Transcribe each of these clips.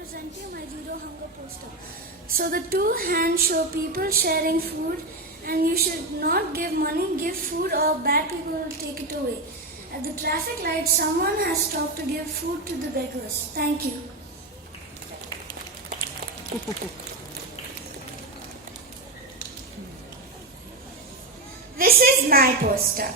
present you my Zero Hunger poster. So the two hands show people sharing food, and you should not give money, give food, or bad people will take it away. At the traffic light, someone has stopped to give food to the beggars. Thank you. This is my poster.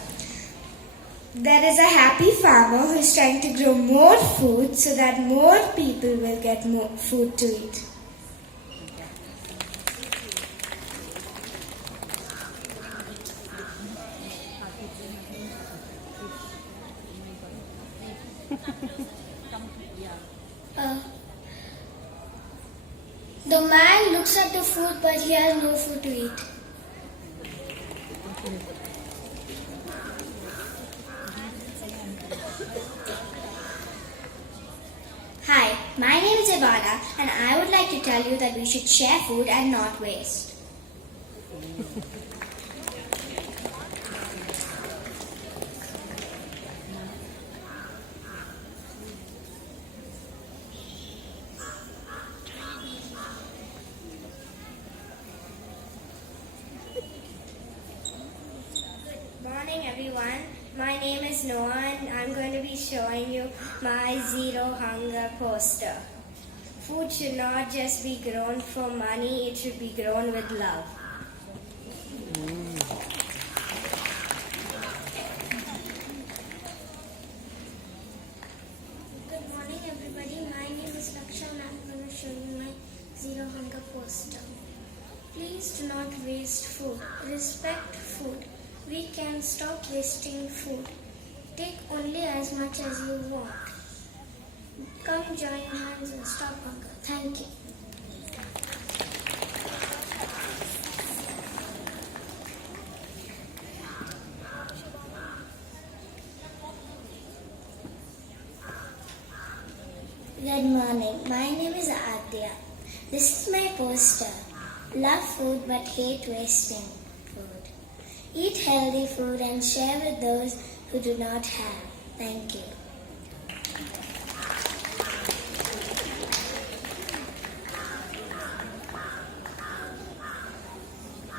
There is a happy farmer who is trying to grow more food so that more people will get more food to eat. The man looks at the food, but he has no food to eat. Hi, my name is Ivana and I would like to tell you that we should share food and not waste. Good morning everyone. My name is Noah and I'm going to be showing you my Zero Hunger poster. Food should not just be grown for money, it should be grown with love. Good morning, everybody. My name is Laksha and I'm going to show you my Zero Hunger poster. Please do not waste food. Respect food. We can stop wasting food. Take only as much as you want. Come join hands and stop hunger. Thank you. Good morning. My name is Adya. This is my poster. Love food but hate wasting food. Eat healthy food and share with those who do not have. Thank you.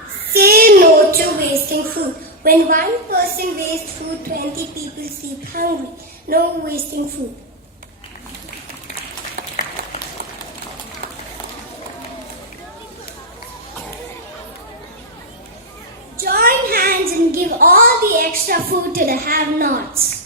Say no to wasting food. When one person wastes food, 20 people sleep hungry. No wasting food. Join hands and give all the extra food to the have-nots.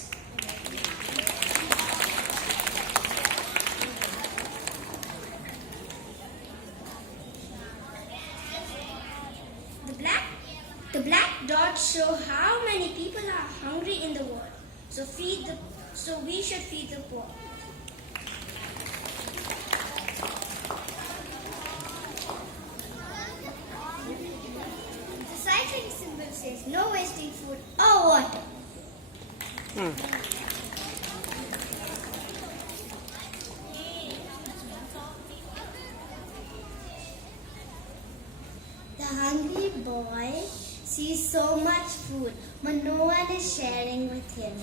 The black dots show how many people are hungry in the world. So we should feed the poor. The cycling symbol says no wasting food or water. The hungry boy sees so much food, but no one is sharing with him.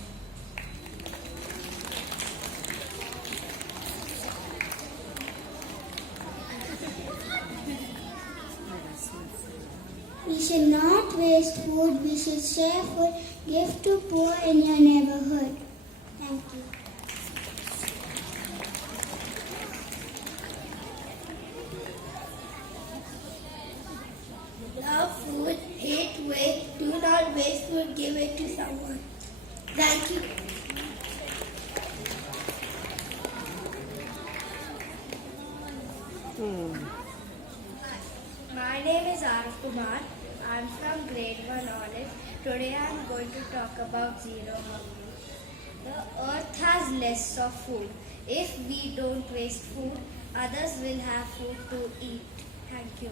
We should not waste food. We should share food, give to poor in your neighborhood. Thank you. Love food, hate waste. Do not waste food. Give it to someone. Thank you. My name is Arif Kumar. I'm from grade 1 Olive. Today I'm going to talk about zero hunger. The earth has less of food. If we don't waste food, others will have food to eat. Thank you.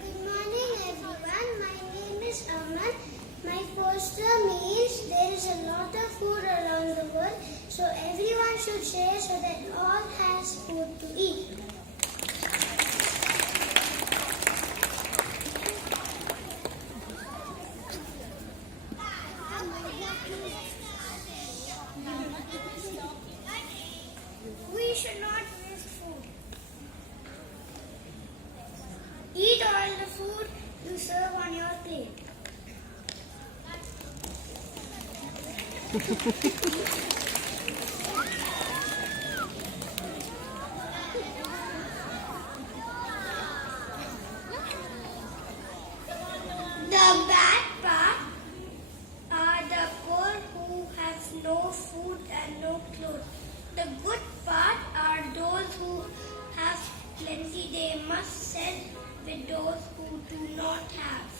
Good morning, everyone. My name is Aman. My poster means there is a lot of food around the world, so everyone should share so that all has food to eat. We should not waste food. Eat all the food you serve on your plate. The bad part are the poor who have no food and no clothes. The good part are those who have plenty. They must sell with those who do not have.